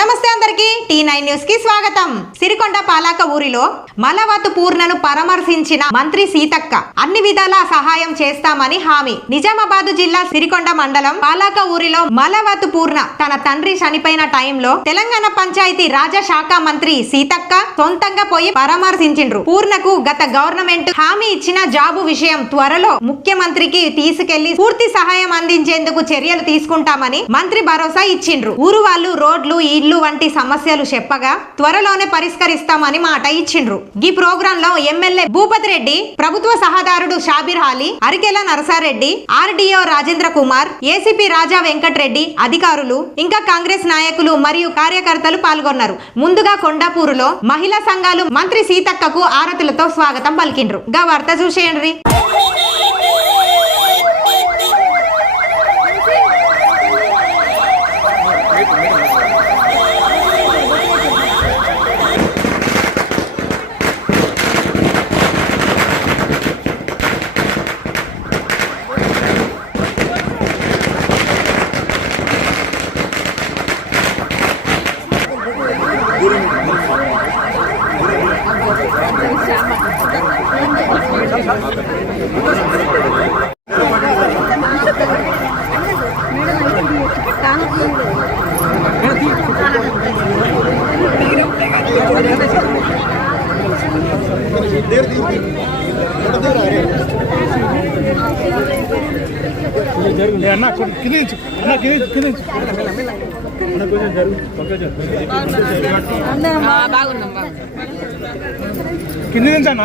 నమస్తే అందరికి. T nine న్యూస్కి స్వాగతం. సిరికొండ పాలాక ఊరిలో మలవతు పూర్ణను పరామర్శించిన మంత్రి సీతక్క అన్ని విధాల సహాయం చేస్తామని హామీ. నిజామాబాద్ జిల్లా సిరికొండ మండలం పాలాక ఊరిలో మలవతు పూర్ణ తన తండ్రి చనిపోయిన టైంలో తెలంగాణ పంచాయతీ రాజ శాఖ మంత్రి సీతక్క సొంతంగా పోయి పరామర్శించిండ్రు. పూర్ణకు గత గవర్నమెంట్ హామీ ఇచ్చిన జాబు విషయం త్వరలో ముఖ్యమంత్రికి తీసుకెళ్ళి పూర్తి సహాయం అందించేందుకు చర్యలు తీసుకుంటామని మంత్రి భరోసా ఇచ్చిండ్రు. ఊరు వాళ్ళు రోడ్లు ఇళ్ళు వంటి సమస్యలు చెప్పగా త్వరలోనే పరిష్కరిస్తామని మాట ఇచ్చిండ్రు. ఈ ప్రోగ్రామ్లో ఎమ్మెల్యే భూపతి రెడ్డి ప్రభుత్వ సహదారుడు షాబీర్ హాలి అరికెల నరసారెడ్డి ఆర్డీఓ రాజేంద్ర కుమార్ ఏసీపీ రాజా వెంకట్రెడ్డి అధికారులు ఇంకా కాంగ్రెస్ నాయకులు మరియు కార్యకర్తలు పాల్గొన్నారు. ముందుగా కొండాపూరులో మహిళా సంఘాలు మంత్రి సీతక్కకు ఆరతులతో స్వాగతం పలికిండ్రు. గా వార్త చూసేయండి. జరుగుంది అన్న కొంచెం కింద నుంచి అన్న కింద నుంచి, కింద నుంచి. అన్న కొంచెం జరుగు పక్క జరుగు. కింద నుంచి అన్న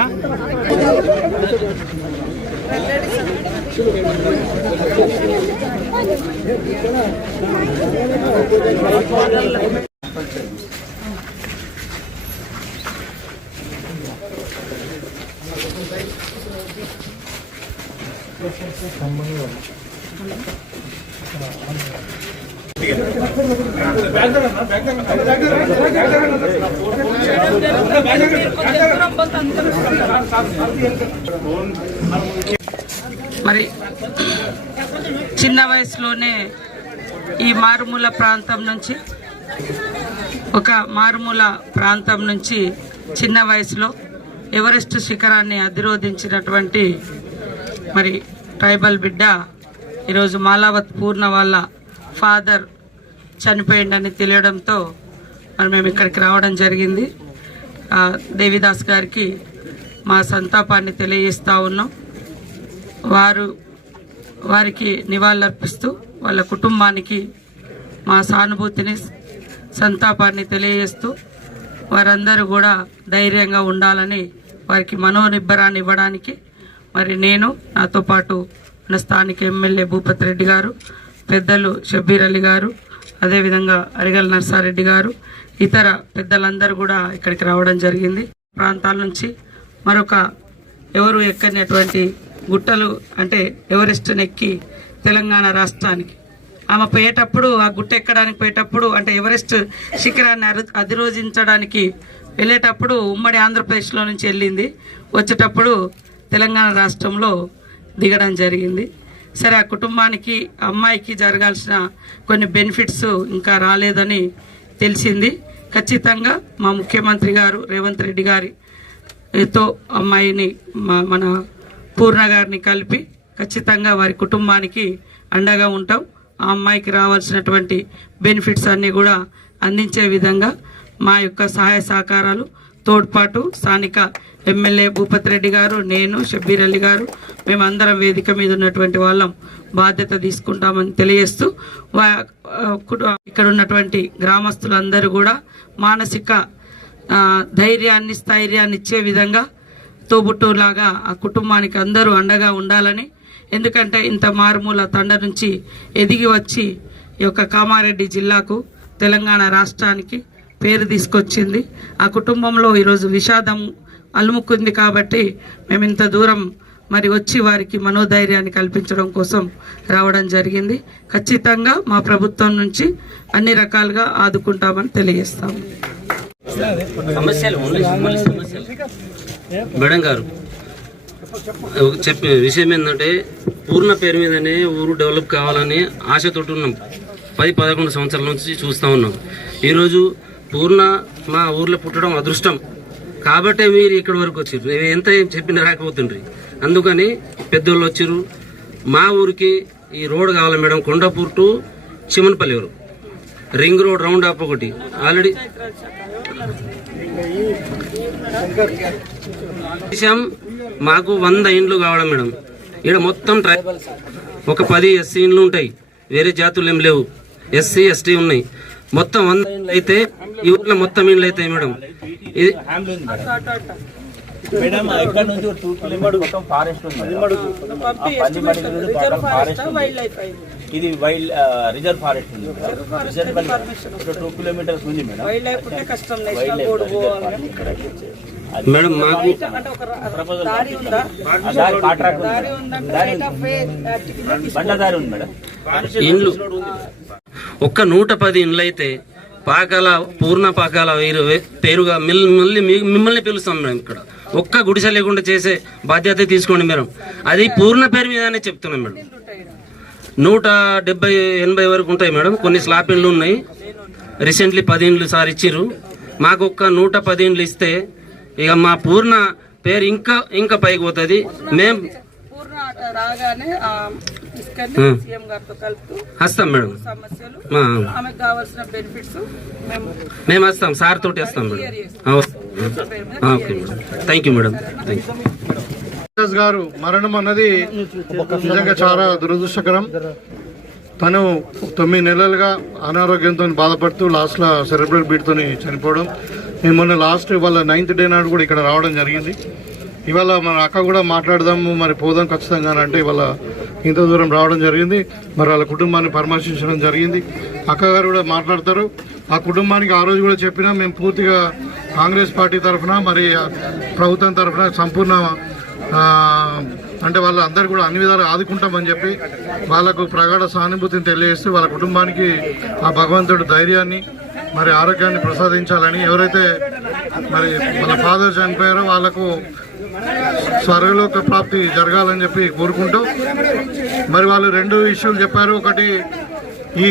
సంబంధం మరి చిన్న వయసులోనే ఈ మారుమూల ప్రాంతం నుంచి ఒక మారుమూల ప్రాంతం నుంచి చిన్న వయసులో ఎవరెస్ట్ శిఖరాన్ని అధిరోధించినటువంటి మరి ట్రైబల్ బిడ్డ ఈరోజు మాలావత్ పూర్ణ వాళ్ళ ఫాదర్ చనిపోయిండని తెలియడంతో మరి మేము ఇక్కడికి రావడం జరిగింది. దేవిదాస్ గారికి మా సంతాపాన్ని తెలియజేస్తూ ఉన్నాం. వారు వారికి నివాళులర్పిస్తూ వాళ్ళ కుటుంబానికి మా సానుభూతిని సంతాపాన్ని తెలియజేస్తూ వారందరూ కూడా ధైర్యంగా ఉండాలని వారికి మనోనిబ్బరాన్ని ఇవ్వడానికి మరి నేను నాతో పాటు ఉన్న స్థానిక ఎమ్మెల్యే భూపతి రెడ్డి గారు పెద్దలు షబ్బీర్ అలీ గారు అదేవిధంగా అరిగల్ నర్సారెడ్డి గారు ఇతర పెద్దలందరూ కూడా ఇక్కడికి రావడం జరిగింది. ప్రాంతాల నుంచి మరొక ఎవరు ఎక్కనటువంటి గుట్టలు అంటే ఎవరెస్ట్ నెక్కి తెలంగాణ రాష్ట్రానికి. ఆమె పోయేటప్పుడు ఆ గుట్ట ఎక్కడానికి పోయేటప్పుడు అంటే ఎవరెస్ట్ శిఖరాన్ని అధిరోజించడానికి వెళ్ళేటప్పుడు ఉమ్మడి ఆంధ్రప్రదేశ్లో నుంచి వెళ్ళింది. వచ్చేటప్పుడు తెలంగాణ రాష్ట్రంలో దిగడం జరిగింది. సరే ఆ కుటుంబానికి అమ్మాయికి జరగాల్సిన కొన్ని బెనిఫిట్స్ ఇంకా రాలేదని తెలిసింది. ఖచ్చితంగా మా ముఖ్యమంత్రి గారు రేవంత్ రెడ్డి గారితో అమ్మాయిని మా- మన పూర్ణ గారిని కలిపి ఖచ్చితంగా వారి కుటుంబానికి అండగా ఉంటాం. ఆ అమ్మాయికి రావాల్సినటువంటి బెనిఫిట్స్ అన్నీ కూడా అందించే విధంగా మా యొక్క సహాయ సహకారాలు తోడ్పాటు స్థానిక ఎమ్మెల్యే భూపతి రెడ్డి గారు నేను షబ్బీర్ అలీ గారు మేమందరం వేదిక మీద ఉన్నటువంటి వాళ్ళం బాధ్యత తీసుకుంటామని తెలియజేస్తూ వా- ఇక్కడ ఉన్నటువంటి గ్రామస్తులందరూ కూడా మానసిక ధైర్యాన్ని స్థైర్యాన్ని ఇచ్చే విధంగా తోబుట్టులాగా ఆ కుటుంబానికి అందరూ అండగా ఉండాలని ఎందుకంటే ఇంత మారుమూల తండ నుంచి ఎదిగి వచ్చి ఈ యొక్క కామారెడ్డి జిల్లాకు తెలంగాణ రాష్ట్రానికి పేరు తీసుకొచ్చింది. ఆ కుటుంబంలో ఈరోజు విషాదం అలుముకుంది కాబట్టి మేము ఇంత దూరం మరి వచ్చి వారికి మనోధైర్యాన్ని కల్పించడం కోసం రావడం జరిగింది. ఖచ్చితంగా మా ప్రభుత్వం నుంచి అన్ని రకాలుగా ఆదుకుంటామని తెలియజేస్తాము. సమస్యలు సమస్యలు మేడం గారు చెప్పే విషయం ఏంటంటే పూర్ణ పేరు మీదనే ఊరు డెవలప్ కావాలని ఆశతోటి ఉన్నాం. పది పదకొండు సంవత్సరాల నుంచి చూస్తూ ఉన్నాం. ఈరోజు పూర్ణ మా ఊర్లో పుట్టడం అదృష్టం. కాబట్టే మీరు ఇక్కడి వరకు వచ్చారు నేను ఎంత చెప్పిన రాకపోతుండ్రి. అందుకని పెద్దోళ్ళు వచ్చారు మా ఊరికి ఈ రోడ్ కావాలి మేడం కొండాపూర్ టు చిమన్పల్లి ఊరు రింగ్ రోడ్ రౌండ్ అప్ ఒకటి. ఆల్రెడీ విషయం మాకు వంద ఇండ్లు కావడం మేడం. ఇక్కడ మొత్తం ట్రైబల్స్ ఒక పది ఎస్సీ ఇండ్లు ఉంటాయి. వేరే జాతులు ఏం లేవు. ఎస్సీ ఎస్టీ ఉన్నాయి. మొత్తం వంద ఇండ్లు అయితే ఈ ఊర్లో మొత్తం ఇండ్లు అవుతాయి మేడం. ఇది మేడం ఇక్కడ నుంచి టూ కిలోమీటర్ మొత్తం ఫారెస్ట్ ఉంది ఫారెస్ట్. ఇది వైల్డ్ రిజర్వ్ ఫారెస్ట్ ఉంది రిజర్వ్ టూ కిలోమీటర్స్ ఉంది మేడం. వైల్డ్ లైఫ్ అది మేడం మాకు ప్రపోజల్ దారి కాంట్రాక్ట్ ఉంది? దారి బండ దారి ఉంది మేడం. ఇండ్లు. ఒక్క నూట పది ఇండ్లు అయితే పాకాల పూర్ణ పాకాల వీరు పేరుగా మిల్ మళ్ళీ మీ- మిమ్మల్ని పిలుస్తాం మేము ఇక్కడ. ఒక్క గుడిసె లేకుండా చేసే బాధ్యత తీసుకోండి మేడం. అది పూర్ణ పేరు మీదనే చెప్తున్నాం మేడం. నూట డెబ్బై ఎనభై వరకు ఉంటాయి మేడం. కొన్ని స్లాబ్ ఇండ్లు ఉన్నాయి. రీసెంట్లీ పది ఇండ్లు సార్ ఇచ్చిర్రు. మాకు ఒక్క నూట పది ఇండ్లు ఇస్తే ఇక మా పూర్ణ పేరు ఇంకా ఇంకా పైకి పోతుంది. మేము సీఎం గారితో కలుపుతూ వస్తాం మేడం. సమస్యలు ఆ, ఆమెకు కావాల్సిన బెనిఫిట్స్ మేము మేము వస్తాం సార్ తోటి వస్తాం madam. Okay madam. Thank you madam. Thank you Raju garu మరణం అన్నది నిజంగా చాలా దురదృష్టకరం. తను తొమ్మిది నెలలుగా అనారోగ్యంతో బాధపడుతూ లాస్ట్లో సెరెబ్రల్ బీట్తో చనిపోవడం. నేను మొన్న లాస్ట్ ఇవాళ నైన్త్ డే నాడు కూడా ఇక్కడ రావడం జరిగింది. ఇవాళ మన అక్క కూడా మాట్లాడదాము మరి పోదాం ఖచ్చితంగా అంటే ఇవాళ ఇంత దూరం రావడం జరిగింది. మరి వాళ్ళ కుటుంబాన్ని పరామర్శించడం జరిగింది. అక్కగారు కూడా మాట్లాడతారు. ఆ కుటుంబానికి ఆ రోజు కూడా చెప్పినా మేము పూర్తిగా కాంగ్రెస్ పార్టీ తరఫున మరి ప్రభుత్వం తరఫున సంపూర్ణ అంటే వాళ్ళందరూ కూడా అన్ని విధాలు ఆదుకుంటామని చెప్పి వాళ్ళకు ప్రగాఢ సానుభూతిని తెలియజేస్తూ వాళ్ళ కుటుంబానికి ఆ భగవంతుడు ధైర్యాన్ని మరి ఆరోగ్యాన్ని ప్రసాదించాలని ఎవరైతే మరి మన ఫాదర్ చనిపోయారు వాళ్ళకు స్వర్గలోక ప్రాప్తి జరగాలని చెప్పి కోరుకుంటూ మరి వాళ్ళు రెండు ఇష్యూలు చెప్పారు. ఒకటి ఈ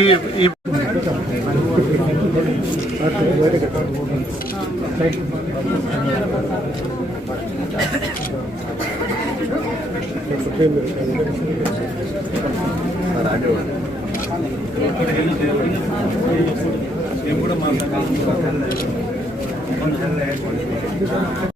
往前来往